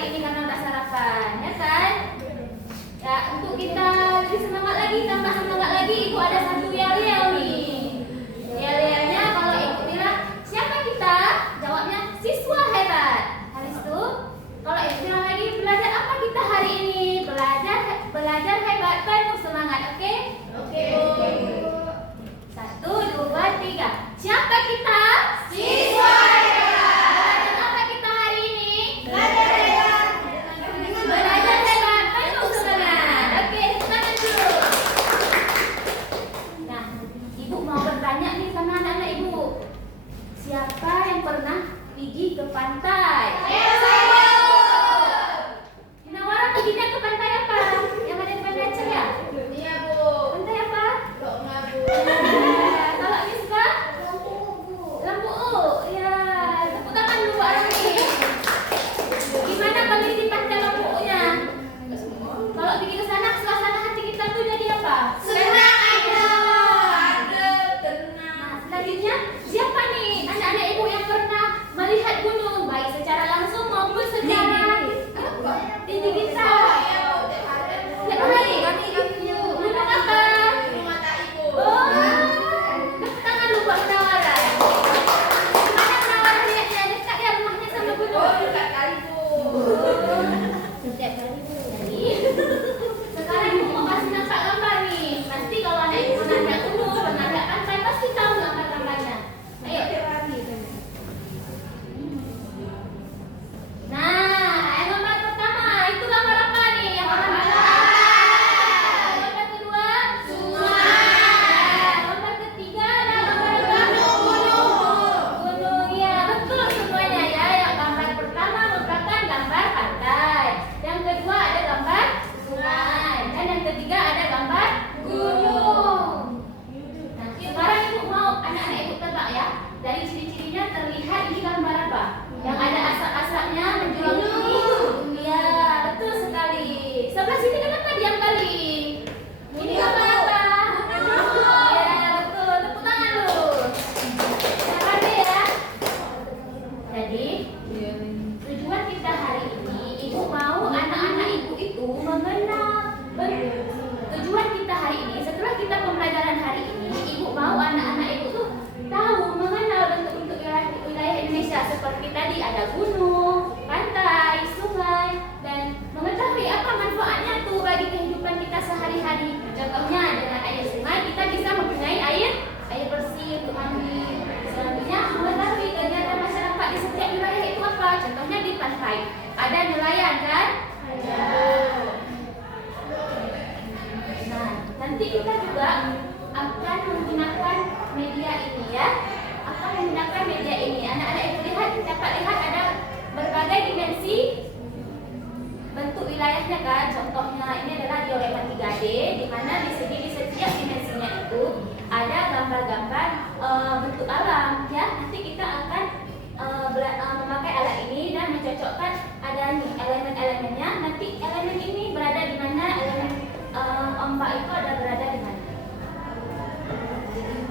hari ini karena udah sarapan, ya kan? Ya, untuk kita lebih semangat lagi, tambah semangat lagi, Ibu ada satu yel-yel nih. Yel-yelnya kalau Ibu bilang, siapa kita? Jawabnya siswa hebat. Habis itu, kalau Ibu bilang lagi, belajar apa kita hari ini? Belajar hebat, penuh semangat, oke? Oke, Bu. 1, 2, 3. Siapa kita? Siswa hebat. Belajar apa kita hari ini? Belajar hebat. Belajar hebat, penuh semangat. Oke, tangan dulu. Nah, Ibu mau bertanya nih sama anak-anak Ibu. Siapa yang pernah pergi ke pantai? Saya. Nawara perginya ke pantai apa? Yang ada di Banda Aceh ya? Iya, Bu. Pantai apa? Dokna, Bu. Kalau Misbah? Lampu U. Ya, tepuk tangan dulu Pak Rani. Gimana kondisi pantai Lampu U-nya? Kalau pergi ke sana, suasana hati kita tuh jadi apa? Senang aja. Tenang. Nah, selanjutnya siapa nih anak-anak Ibu yang pernah melihat gunung baik secara langsung maupun secara di digital? Tiap hari. Gunung apa? Gunung Mata Ibu. Oh, tepuk tangan dulu buat Munawara. Gimana Munawara lihatnya? Dekat ya rumahnya sama Oh, gunung? dekat kali, Bu. Setiap kali Bu. Jadi, sekarang Ibu mau kasih nampak gambar nih. Nanti kalau anak Ibu nanya gunung, pernah nggak pantai, pasti tahu gambar-gambarnya. Ayo. Nah, yang gambar pertama itu gambar apa nih? Yang gambar pertama. Gambar kedua, sungai. Gambar ketiga ada gambar apa? Gunung. Ya, betul semuanya ya. Yang gambar pertama merupakan gambar pantai. Yang kedua ada gambar sungai. Dan yang ketiga ada gambar gunung. Nah, sekarang Ibu mau anak-anak Ibu tebak ya. Dari ciri-cirinya terlihat ini gambar apa? Yang ada asap-asapnya menjulang tinggi. Iya, betul sekali. Sebelah sini kenapa diam kali? Ini gambar apa? Iya, betul. Tepuk tangan dulu. Sabar deh ya. Jadi, tujuan kita hari ini, Ibu mau anak-anak Ibu itu mengenal. Tujuan kita hari ini, setelah kita pembelajaran hari ini, Ibu mau anak-anak Ibu tuh tahu mengenal bentuk-bentuk wilayah Indonesia seperti tadi ada gunung, pantai, sungai, dan mengetahui apa manfaatnya tuh bagi kehidupan kita sehari-hari. Contohnya dengan air sungai kita bisa mempunyai air bersih untuk mandi. Selanjutnya mengetahui kegiatan masyarakat di setiap wilayah itu apa. Contohnya di pantai ada nelayan kan? Nah, nanti kita juga akan menggunakan media ini ya. Akan menggunakan media ini. Anak-anak Ibu dapat lihat ada berbagai dimensi bentuk wilayahnya kan. Contohnya ini adalah diorama 3D di mana di sini di setiap dimensinya itu ada gambar-gambar bentuk alam ya. Nanti kita akan memakai alat ini dan mencocokkan ada nih elemen-elemennya. Nanti elemen ini berada di mana, elemen ombak itu ada berada di mana.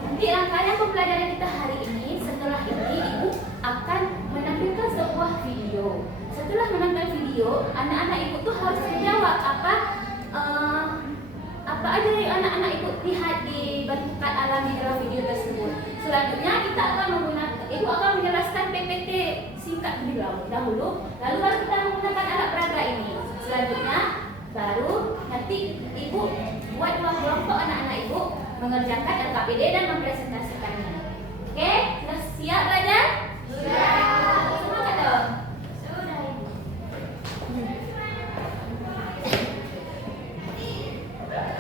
Nanti rangkaian pembelajaran kita hari ini, setelah ini Ibu akan menampilkan sebuah video. Setelah menonton video, anak-anak Ibu tuh harus menjawab apa aja yang anak-anak Ibu lihat di bentukan alami dalam video tersebut. Selanjutnya kita akan menggunakan, Ibu akan menjelaskan PPT singkat dahulu, lalu baru kita menggunakan alat peraga ini. Selanjutnya baru nanti Ibu buat kelompok anak-anak Ibu mengerjakan LKPD dan mempresentasikannya. Oke, sudah siap belajar? Sudah. Semangat dong. Sudah Ibu.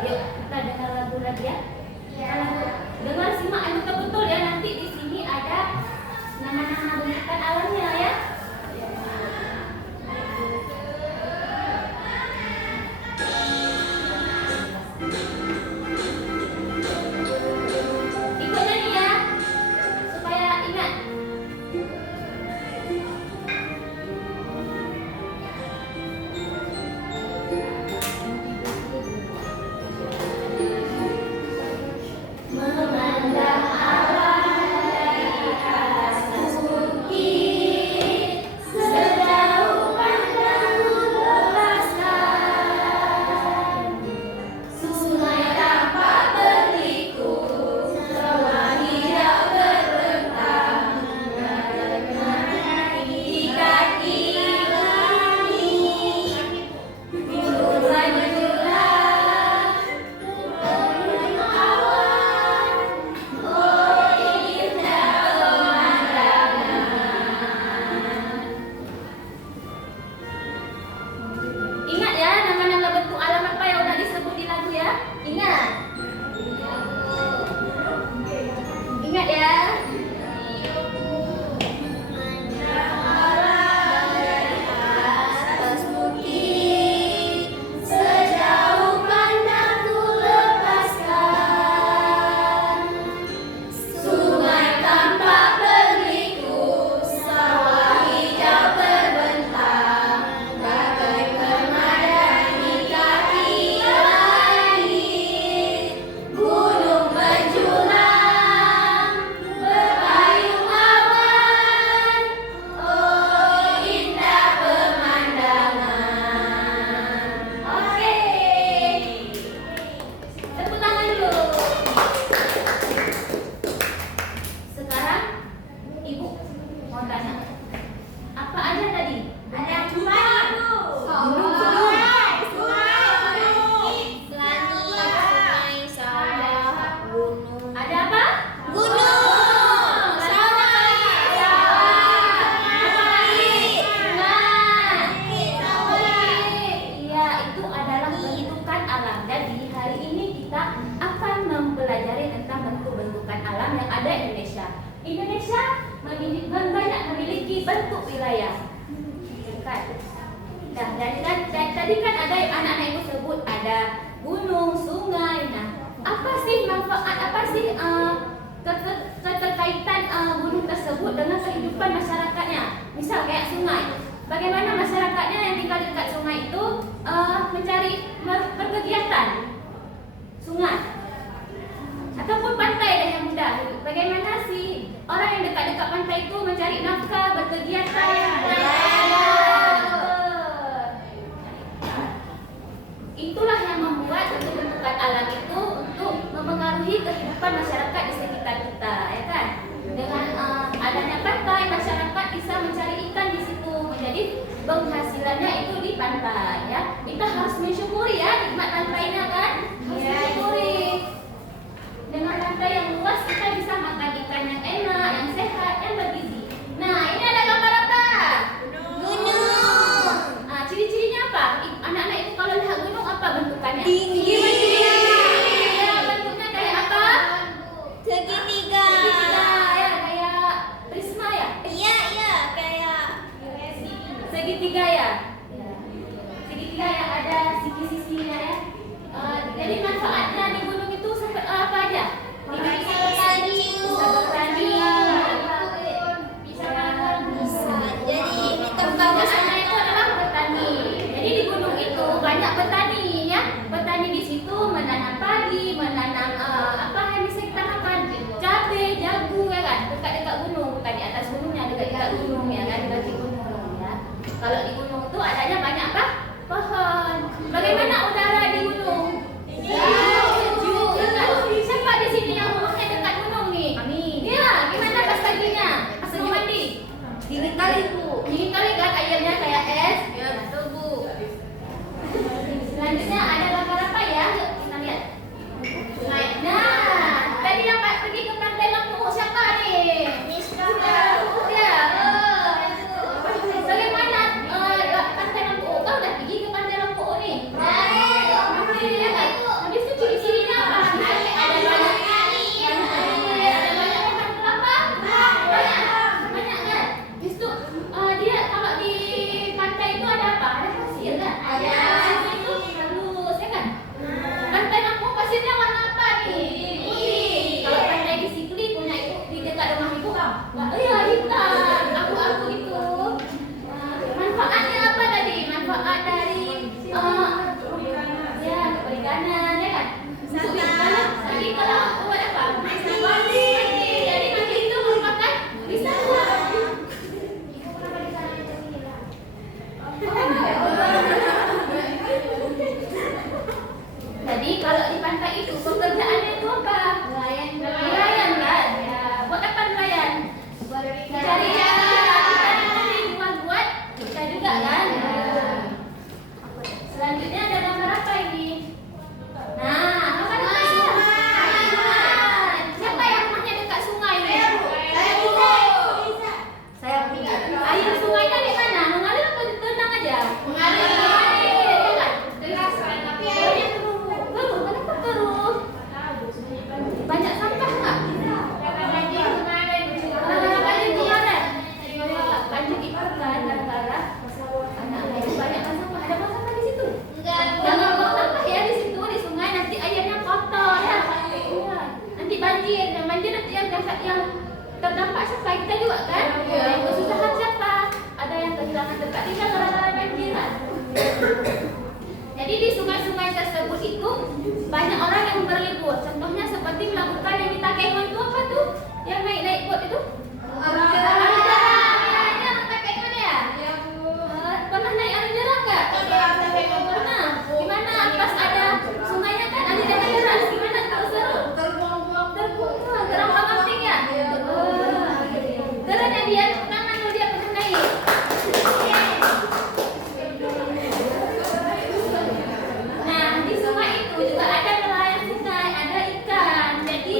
Yuk, kita dengar lagu lagi ya. Dengar simak yang betul-betul ya. Nanti di sini ada nama-nama bentukan alamnya ya. Ikut nyanyi ya, supaya ingat. tadi kan ada anak-anak ibu sebut ada gunung, sungai. Nah, apa sih manfaat, apa sih keterkaitan gunung tersebut dengan kehidupan masyarakatnya? Misal kayak sungai, bagaimana masyarakatnya yang tinggal dekat sungai itu mencari berkegiatan? Sungai ataupun pantai deh yang mudah. Bagaimana sih orang yang dekat-dekat pantai itu mencari nafkah, berkegiatan? Itulah yang membuat pembentukan alam itu untuk mempengaruhi kehidupan masyarakat di sekitar kita, ya kan? Dengan adanya pantai, masyarakat bisa mencari ikan di situ, jadi penghasilannya itu di pantai, ya. Kita harus mensyukuri ya nikmat pantainya kan? Harus mensyukuri. Dengan pantai yang luas kita bisa makan ikan yang enak, yang sehat, yang bergizi. Nah, ini ada gambar apa? Gunung. Ciri-cirinya apa? Anak-anak itu kalau lihat gunung apa bentukannya? Tinggi. Ya, bentuknya kayak apa? Segitiga. Ya, kayak prisma ya? Iya, kayak Segitiga ya? Segitiga yang ada sisi-sisinya ya. Jadi manfaatnya di gunung itu seperti apa aja? Bisa bertani, bisa makan, Jadi ini tempat itu adalah bertani. Jadi di gunung itu banyak petani ya. Petani di situ menanam padi, menanam apa yang bisa kita makan? Cabai, jagung ya kan? Dekat-dekat gunung, bukan di atas gunungnya, dekat-dekat gunung ya kan? Di kaki gunung ya. Kalau di gunung itu adanya banyak apa? Pohon. Bagaimana udara di gunung? Sejuk. Siapa di sini yang rumahnya dekat gunung nih? Iya, gimana pas paginya? Pas lagi mandi? dingin kali Bu. Dingin kali kan airnya kayak es? Ya betul Bu. Selanjutnya ada gambar apa ya? Yuk kita lihat. Nah, tadi yang Pak pergi ke pantai Lempu siapa nih? Ya. Bagaimana pantai Lempu? Kau udah pergi ke pantai Lempu nih? Ya kan? Habis itu ciri-cirinya apa? Ada banyak air, ada banyak pohon kelapa. Banyak kan? Habis itu dia kalau di pantai itu ada apa? Ada pasir kan? Pasir itu halus ya kan? Pantai Lampung pasirnya warna apa nih? Putih. Kalau pantai di Sikli punya itu di dekat rumah ibu kan? Iya hitam, abu-abu itu. Manfaatnya apa tadi? Manfaat dari ya perikanan ya kan? Untuk perikanan. Tadi kalau buat apa? Mandi. Jadi mandi itu merupakan wisata. Jadi kalau di pantai itu pekerjaannya itu apa? Nelayan kan? Ya. Buat apa nelayan? Cari ikan, buat kita juga kan? Selanjutnya ada gambar apa ini? Nah, gambar apa? Siapa yang rumahnya dekat sungai nih? Saya punya. Air sungainya di mana? Mengalir atau tenang aja? Mengalir. Ya kan? Deras kan? Tapi airnya keruh. Kenapa keruh? Banyak sampah nggak? Banjir kemarin. Banjir itu kan gara-gara banyak sampah. Ada masalah di situ? Jangan buang sampah ya di situ di sungai, nanti airnya kotor ya. Nanti banjir, dan banjir nanti yang terdampak siapa? Kita juga kan? Yang kesusahan siapa? Ada yang kehilangan dekat tinggal gara-gara banjir kan? Jadi di sungai-sungai tersebut itu banyak orang yang berlibur. Contohnya seperti melakukan yang kita kemon itu apa tuh? Yang naik boat itu? Arung jeram. Ya, naik kemon ya? Pernah naik arung jeram nggak? Pernah. Gimana? Pas ada sungainya kan ada jalan deras. Gimana tuh seru? Terbuang. Geram penting ya? Keren ya dia. Tangan lo dia pernah naik. Nah, di sungai itu juga ada nelayan sungai, ada ikan. Jadi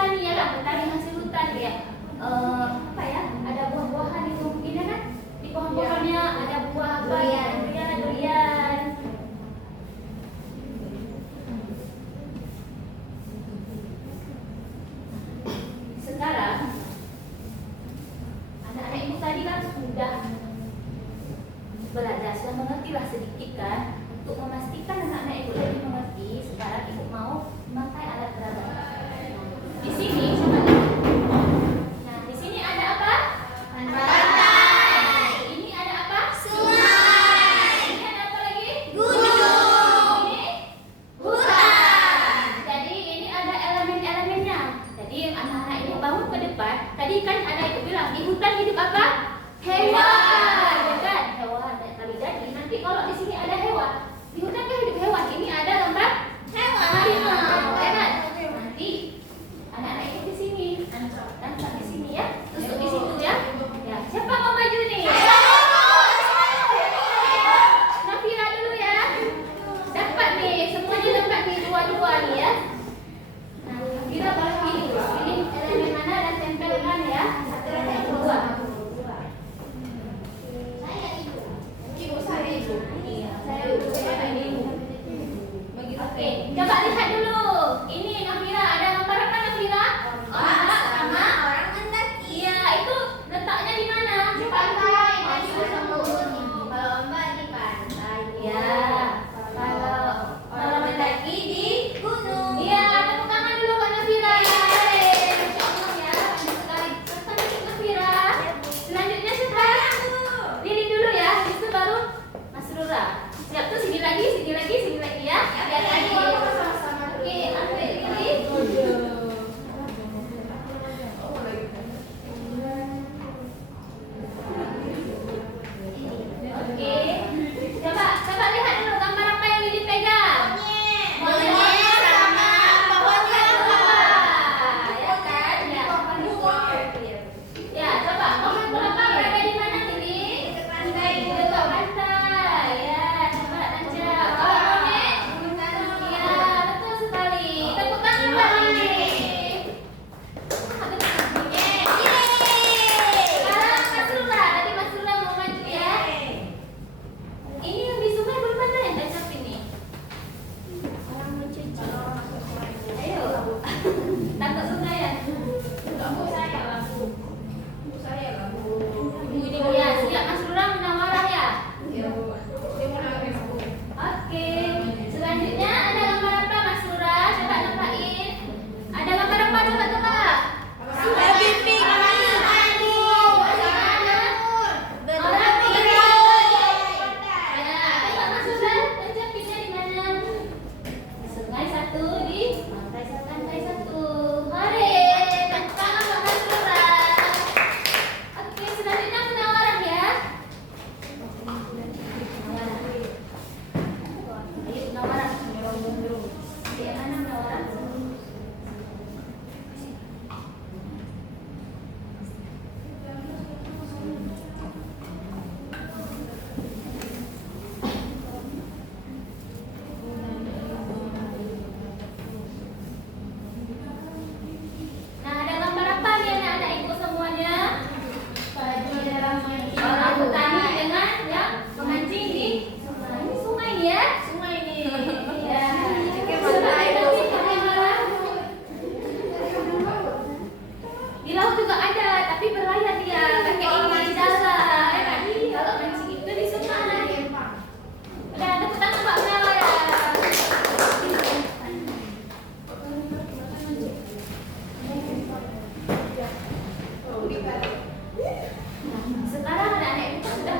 petani ya kan, petani hasil hutan ya. Apa ya? Ada buah-buahan itu ini kan? Di pohon-pohonnya ada buah apa ya? Durian. Sekarang anak-anak ibu tadi kan sudah belajar, sudah mengerti lah sedikit kan. Untuk memastikan anak-anak ibu tadi mengerti, sekarang ibu mau memakai alat peraga. Di sini coba lihat. Nah, di sini ada apa? Pantai. Ini ada apa? Sungai. Ini ada apa lagi? Gunung. Ini Hutan. jadi ini ada elemen-elemennya. Jadi anak-anak ibu bangun ke depan. Tadi kan ada ibu bilang di hutan hidup apa? Hewan, ya kan? Hewan. Kali jadi nanti kalau di sini ada hewan, di hutan kan hidup hewan. Ini ada gambar harimau, ya kan? Nanti anak-anak ibu di sini, anak di sini ya, tusuk di situ ya. Ya, siapa mau maju nih? Nafira dulu ya. Dapat nih, semuanya dapat nih dua-dua nih ya. Nah, Nafira baru pilih elemen mana dan tempelkan ya. Satu dan dua. Iya, saya ibu. Oke, coba lihat dulu. Ini Nafira, ada gambar apa Nafira? Ombak sama orang mendaki. iya, itu letaknya di mana? Di pantai, tadi bersama. Kalau ombak di pantai. Ya, kalau mendaki di Gunung. iya, tepuk tangan dulu buat Nafira. Yeay, Masya Allah ya, banyak sekali. Cantik Nafira. Selanjutnya siapa? Lili dulu ya, habis itu baru Mas Rura. Siap tuh, sini lagi ya. Biar tadi. Oke, ambil Lili. Oke, coba lihat dulu gambar apa yang Lili pegang. Monyet sama pohon kelapa. Ya kan? Ya. Ya, coba pohon kelapa berada di mana, Lili? Dekat pantai. Di dekat pantai. Ya, coba tancap. Kalau monyet? Ya, betul sekali. Tepuk tangan buat Lili. Sekarang Mas Rura. Tadi Mas Rura mau maju ya. Ini yang di sungai belum ada yang tancap ini. Ayo. Takut sungai ya? Ya, siap Mas Rura munawarah ya? Oke. Selanjutnya ada gambar apa Mas Rura? Coba nampakin. Ada gambar apa? Coba tebak. Babi pig. Orang tinggal. Ya, coba Mas Rura tancapinnya di mana? Sungai satu di pantai satu. Mari, tepuk tangan buat Mas Rura. Oke, selanjutnya munawarah ya. Ayo munawarah. Di mana munawarah? Nah, ada gambar apa nih anak-anak ibu semuanya? Orang petani dengan yang memancing di sungai. Ini sungai ya? Iya. Coba kita sih pakai mana? Di laut juga ada, tapi berlayar dia pakai ini di darat. Ya kan? Kalau mancing itu di sungai. Udah, tepuk tangan Pak Mela ya. Sekarang anak-anak itu sudah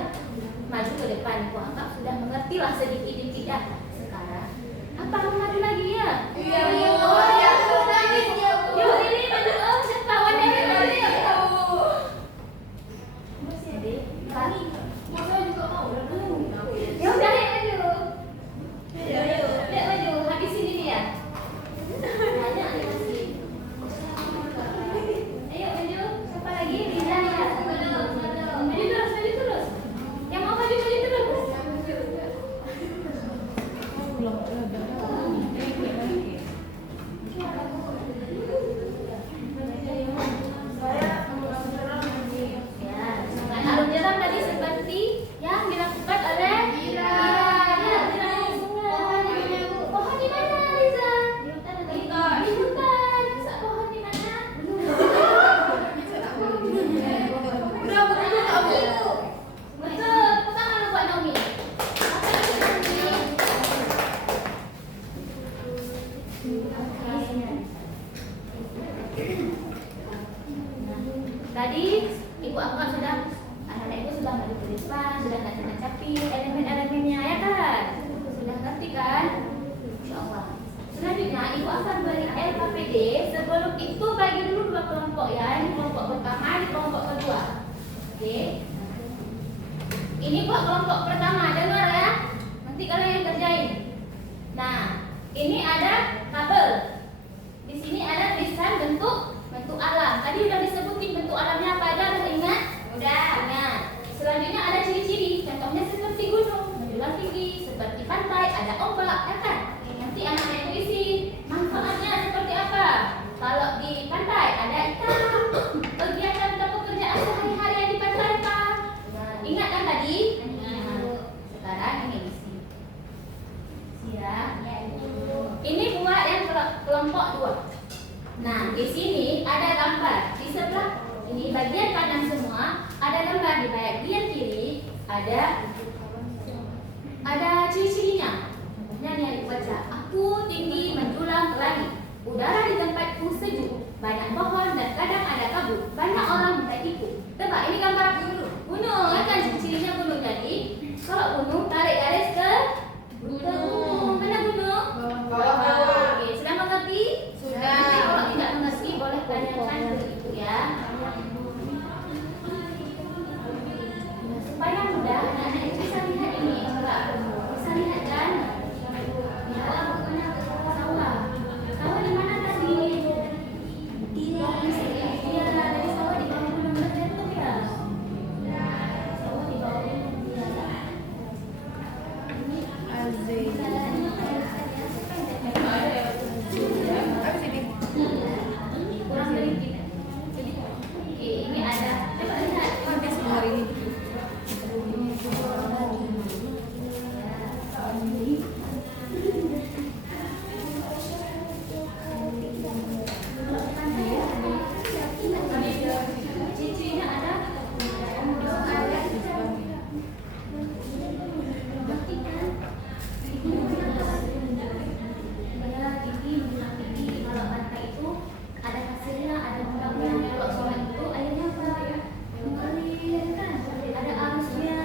maju ke depan, aku anggap sudah mengerti lah sedikit-sedikit ya. Sekarang apa kamu maju lagi ya? Iya, Oh, iya. yuk ini maju. Oh, siapa kawannya Lili? Jadi, ya udah ya maju. Ya maju, habis ini dia. Banyak nih masih. Ayo maju, siapa lagi? Lina ya. Maju terus. Yang mau maju terus. sudah maju ke depan, sudah ngacak-ngacapi elemen-elemennya ya kan? Sudah ngerti kan? Insyaallah. Selanjutnya ibu akan beri LKPD. Sebelum itu bagi dulu dua kelompok ya. Ini kelompok pertama, ini kelompok kedua. Oke. Ini buat kelompok pertama, dengar ya. Nanti kalian yang kerjain. Nah, ini ada kabel. Di sini ada tulisan bentuk alam. Tadi udah disebutin bentuk alamnya apa aja, udah ingat? Udah. Ingat. Selanjutnya ada ciri-ciri. Contohnya seperti gunung, menjulang tinggi, seperti pantai, ada ombak, ya kan? Nanti anak yang isi manfaatnya seperti apa? Kalau di pantai ada ikan, kegiatan atau pekerjaan sehari-hari yang di pantai apa? Ingat kan tadi? Sekarang ini isi. Siap. Ini buat yang kelompok 2. Nah, di sini ada gambar. Di sebelah ini bagian kanan semua ada gambar, di bagian kiri ada ciri-cirinya. Contohnya nih yang dibaca. Aku tinggi menjulang ke langit. Udara di tempatku sejuk. Banyak pohon dan kadang ada kabut. Banyak orang mendakiku. Tebak, ini gambar gunung. Gunung, kan ciri-cirinya gunung. Jadi kalau gunung tarik garis ke gunung. Mana gunung? Bawah. Oke, sudah mengerti? Sudah. Nanti kalau tidak mengerti boleh tanyakan ke ibu ya. Supaya mudah anak-anak itu bisa lihat ini. Bisa lihat kan? Ya, pokoknya sawah. Sawah di mana tadi? Iya, dari sawah di bawah gunung terjatuh ya. Sawah di bawah gunung ya. Kurang sedikit. Oke, ini ada. Coba lihat. hari ini. Ciri-cirinya ada. Kalau pantai itu ada hasilnya, ada embaknya. Kalau sungai itu airnya apa ya? Mengalir kan? Ada arusnya.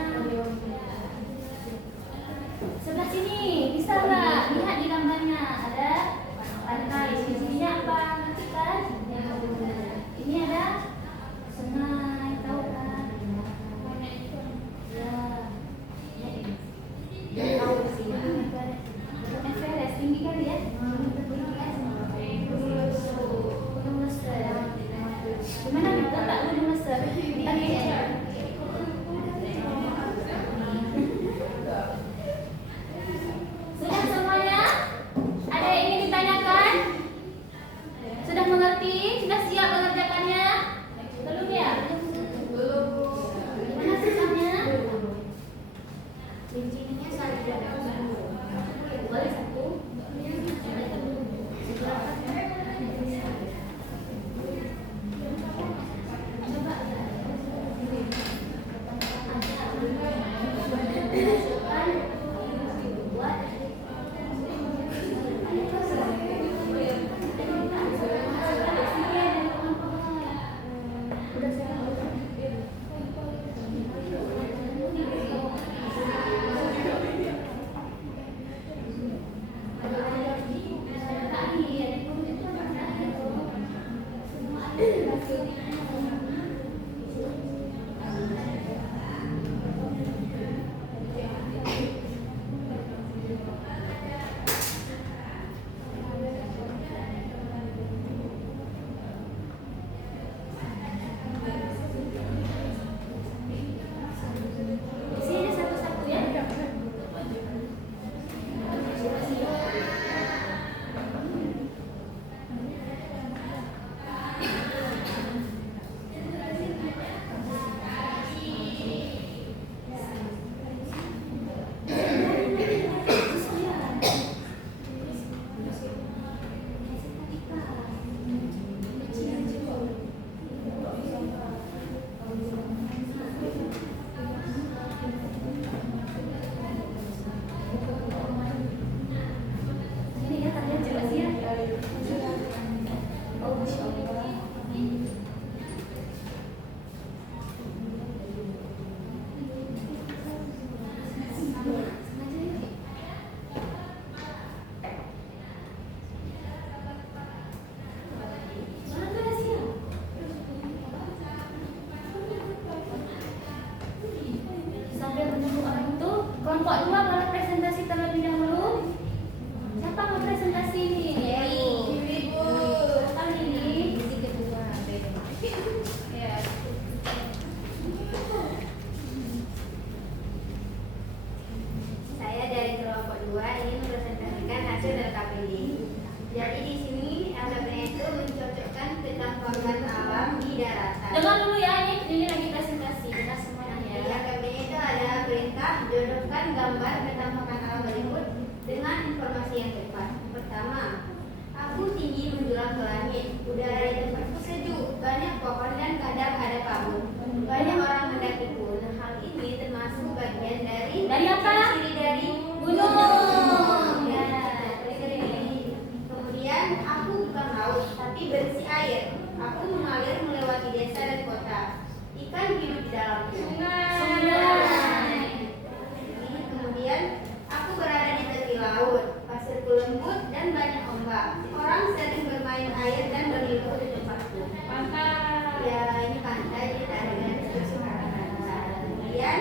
Sebelah sini bisa nggak lihat di gambarnya ada pantai. Ciri-cirinya apa? Ngerti kan? Ini ada sungai, tahu kan? Ya, tahu sih. Everest tinggi kali ya? Gunung Mesir. Di mana letak Gunung Mesir? Di Aceh. Sudah semuanya? Ada yang ingin ditanyakan? Sudah mengerti? Sudah siap mengerjakannya? Belum ya? Belum. Mana susahnya? Ciri-cirinya saja. Boleh satu? Kelompok 2 boleh presentasi terlebih dahulu. Siapa mau presentasi ini? Ibu. Kali ini Ya. Saya dari kelompok 2 ingin mempresentasikan hasil LKPD. Jadi di sini LKPD itu mencocokkan ketampanan alam di daratan. dengar dulu ya, ini lagi presentasi kita semuanya Di ya. LKPD itu ada perintah jodohkan gambar ketampanan alam berikut dengan informasi yang tepat. Pertama, aku tinggi menjulang ke langit, udara di tempatku sejuk, banyak pohon dan kadang ada kabut. Banyak orang mendakiku. Nah, hal ini termasuk bagian dari apa? ciri dari Gunung. Ya, kemudian aku bukan laut, tapi berisi air. Aku mengalir melewati desa dan kota. Ikan hidup di dalamnya. Sungai. Kemudian aku berada di tepi laut. Pasirku lembut dan banyak ombak. Orang sering bermain air dan berlibur di tempatku. Pantai. Ya, ini pantai, jadi ada garis kesukaran. Kemudian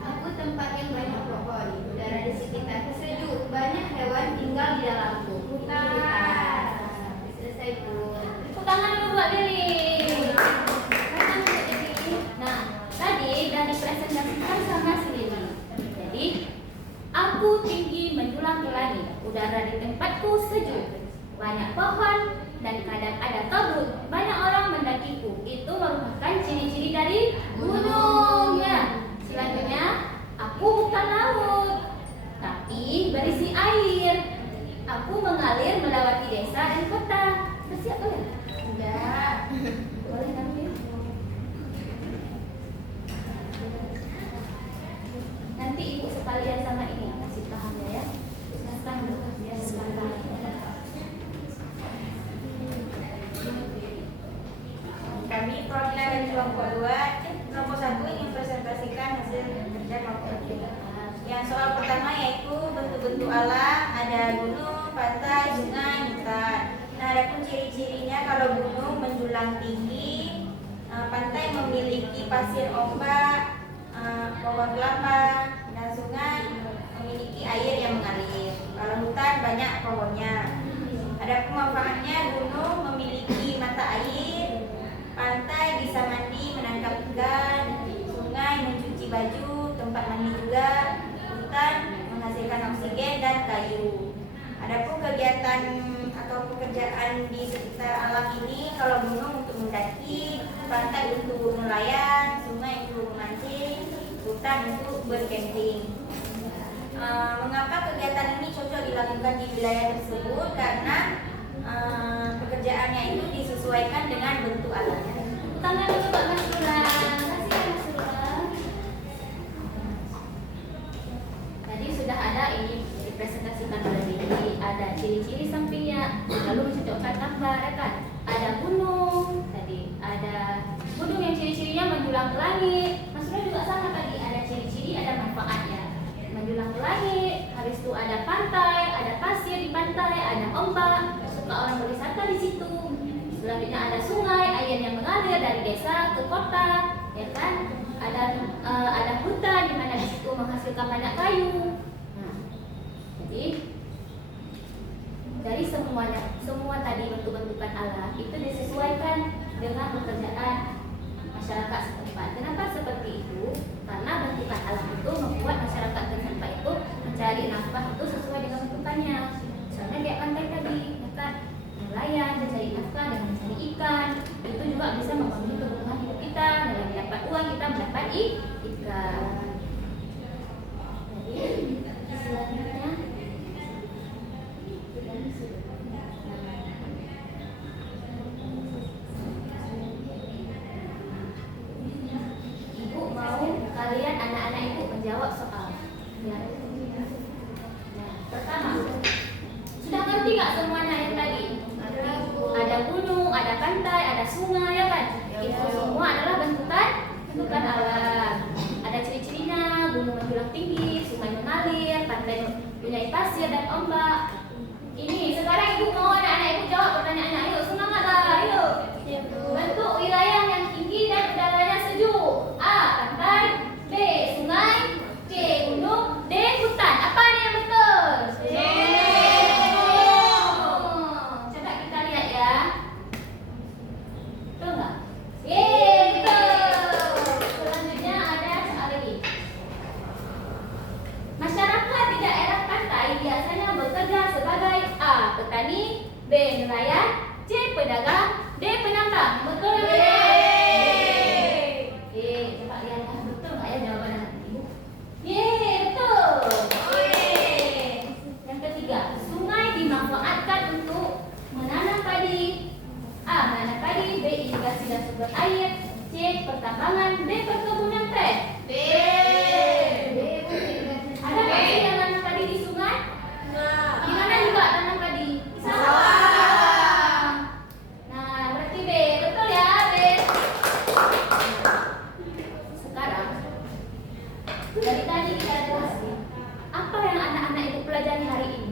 aku tempat yang banyak pohon. Udara di sekitarku sejuk. Banyak hewan tinggal di dalamku. Hutan. Selesai, Bu. Tepuk tangan dulu buat Deli. Nah, tadi udah dipresentasikan sama si Deli. Jadi, aku tinggi menjulang ke langit, udara di tempatku sejuk, banyak pohon dan kadang ada kabut, banyak orang mendakiku. Itu merupakan ciri-ciri dari gunung ya. Selanjutnya, aku bukan laut, tapi berisi air. Aku mengalir melewati desa dan kota. Siap ya? Enggak. Boleh nanti. Nanti ibu sekalian sama ini kasih pahamnya ya. Sekarang dulu biar sekarang. Kami perwakilan dari kelompok 2, kelompok 1 ingin presentasikan hasil kerja kelompok 2. Yang soal pertama yaitu bentuk-bentuk alam, ada gunung, pantai, sungai, hutan. Nah, adapun ciri-cirinya kalau gunung menjulang tinggi, pantai memiliki pasir ombak, pohon kelapa, dan sungai memiliki air yang mengalir. Kalau hutan banyak pohonnya. Adapun manfaatnya, gunung memiliki mata air, pantai bisa mandi menangkap ikan, sungai mencuci baju, tempat mandi juga, hutan menghasilkan oksigen dan kayu. Adapun kegiatan atau pekerjaan di sekitar alam ini, kalau gunung untuk mendaki, pantai untuk nelayan, sungai untuk memancing, hutan untuk bercamping. Mengapa kegiatan ini cocok dilakukan di wilayah tersebut? Karena pekerjaannya itu disesuaikan dengan bentuk alamnya. Tangan dulu Pak Mas Rula. Kasih ya Mas Rula. Tadi sudah ada ini dipresentasikan oleh Dili. Ada ciri-ciri sampingnya, lalu mencocokkan gambar ya kan. Ada gunung, tadi ada gunung yang ciri-cirinya menjulang ke langit. Mas Rula juga sama tadi, ada ciri-ciri, ada manfaatnya. Menjulang ke langit, habis itu ada pantai, ada pasir di pantai, ada ombak, suka orang berwisata di situ. Selanjutnya ada sungai, air yang mengalir dari desa ke kota, ya kan? Ada hutan di mana di situ menghasilkan banyak kayu. Nah, jadi dari semua tadi bentuk-bentukan alam itu disesuaikan dengan pekerjaan masyarakat setempat. Kenapa seperti itu? Karena bentukan alam itu membuat masyarakat setempat itu mencari nafkah itu sesuai dengan bentukannya. Misalnya kayak pantai tadi, ya kan? Nelayan mencari nafkah dengan mencari ikan, itu juga bisa membantu kebutuhan hidup kita. Dengan mendapat uang kita mendapat ikan. Jadi selanjutnya Ibu mau kalian anak-anak ibu menjawab soal ya. Nah, pertama, sudah ngerti nggak semuanya yang tadi? Ada gunung, ada pantai, ada sungai ya kan? Itu semua adalah bentukan alam. Ada ciri-cirinya, gunung menjulang tinggi, sungai mengalir, pantai mempunyai pasir dan ombak. Ini sekarang ibu mau anak-anak ibu jawab pertanyaannya. Ayo semangat lah, ayo. Bentuk wilayah yang tinggi dan udaranya sejuk. A. Pantai. B. Sungai. C. Gunung. Dari tadi kita ada hasil. Apa yang anak-anak itu pelajari hari ini?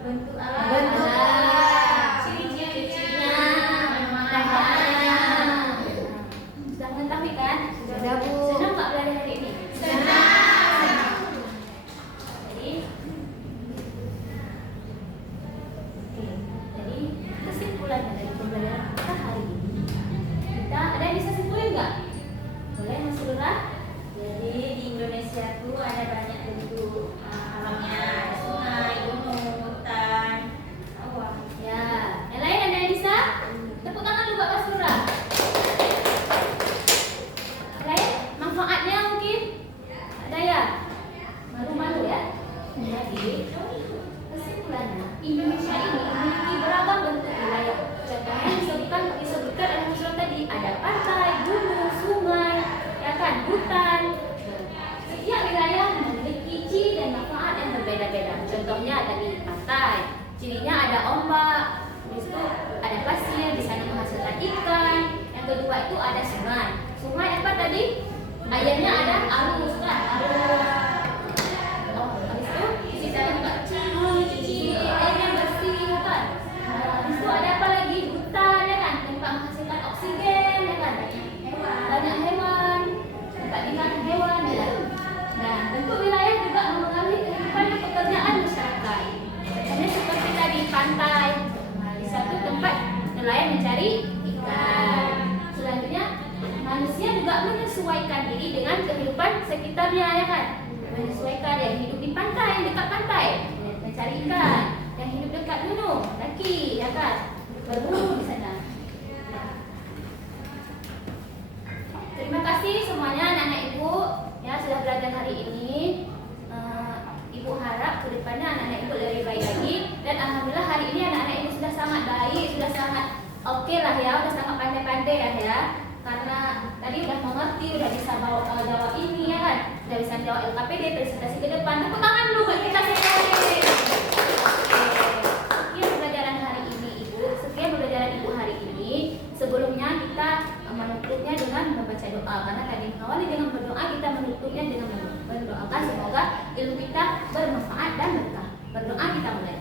Bentuk alam. Bentuk alam. Ciri-cirinya. Manfaatnya. Sudah mengetahui kan? Sudah, Bu. Senang nggak belajar hari ini? Senang. Jadi, oke. Jadi kesimpulannya dari pembelajaran kita hari ini, kita ada yang bisa simpulin nggak? Boleh Mas Lurah? Jadi di Indonesia tuh ada banyak bentuk alamnya, ada sungai, gunung, hutan, sawah. Ya, yang lain ada yang bisa? Tepuk tangan dulu buat Mas Lurah. Yang lain? Manfaatnya mungkin? Ada ya? Malu-malu ya? Jadi, kesimpulannya, Indonesia ini memiliki beragam bentuk wilayah. Contohnya disebutkan dalam usulan tadi, ada pantai, gunung, sungai, ya kan, hutan. Setiap wilayah memiliki ciri dan manfaat yang berbeda-beda. Contohnya tadi pantai, cirinya ada ombak, habis itu ada pasir, di sana menghasilkan ikan. Yang kedua itu ada sungai. Sungai apa tadi? Airnya ada arus kan, arus. Oh, habis itu di situ ada juga ciri airnya bersih kan. Habis itu ada apa lagi? Hutan ya kan, tempat menghasilkan oksigen ya kan. Banyak hewan, tempat tinggal hewan ya. Nah, bentuk wilayah juga mempengaruhi kehidupan dan pekerjaan masyarakat. Contohnya seperti tadi pantai. Nah, di satu tempat nelayan mencari ikan. Selanjutnya manusia juga menyesuaikan diri dengan kehidupan sekitarnya ya kan. Menyesuaikan yang hidup di pantai, yang dekat pantai mencari ikan, yang hidup dekat gunung, daki ya kan, berburu di sana. Terima kasih semuanya anak-anak ibu ya sudah belajar hari ini. Ibu harap kedepannya anak-anak ibu lebih baik lagi, dan alhamdulillah hari ini anak-anak ibu sudah sangat baik, sudah sangat oke lah ya, sudah sangat pandai-pandai ya. Karena tadi udah mengerti, udah bisa jawab ini ya kan, udah bisa jawab LKPD, presentasi ke depan. Tepuk tangan dulu buat kita sekali. Sekian pembelajaran hari ini ibu, sekian pembelajaran ibu hari ini. Sebelumnya kita menutupnya dengan membaca doa, karena tadi mengawali dengan berdoa, kita menutupnya dengan mendoakan semoga ilmu kita bermanfaat dan berkah. Berdoa kita mulai.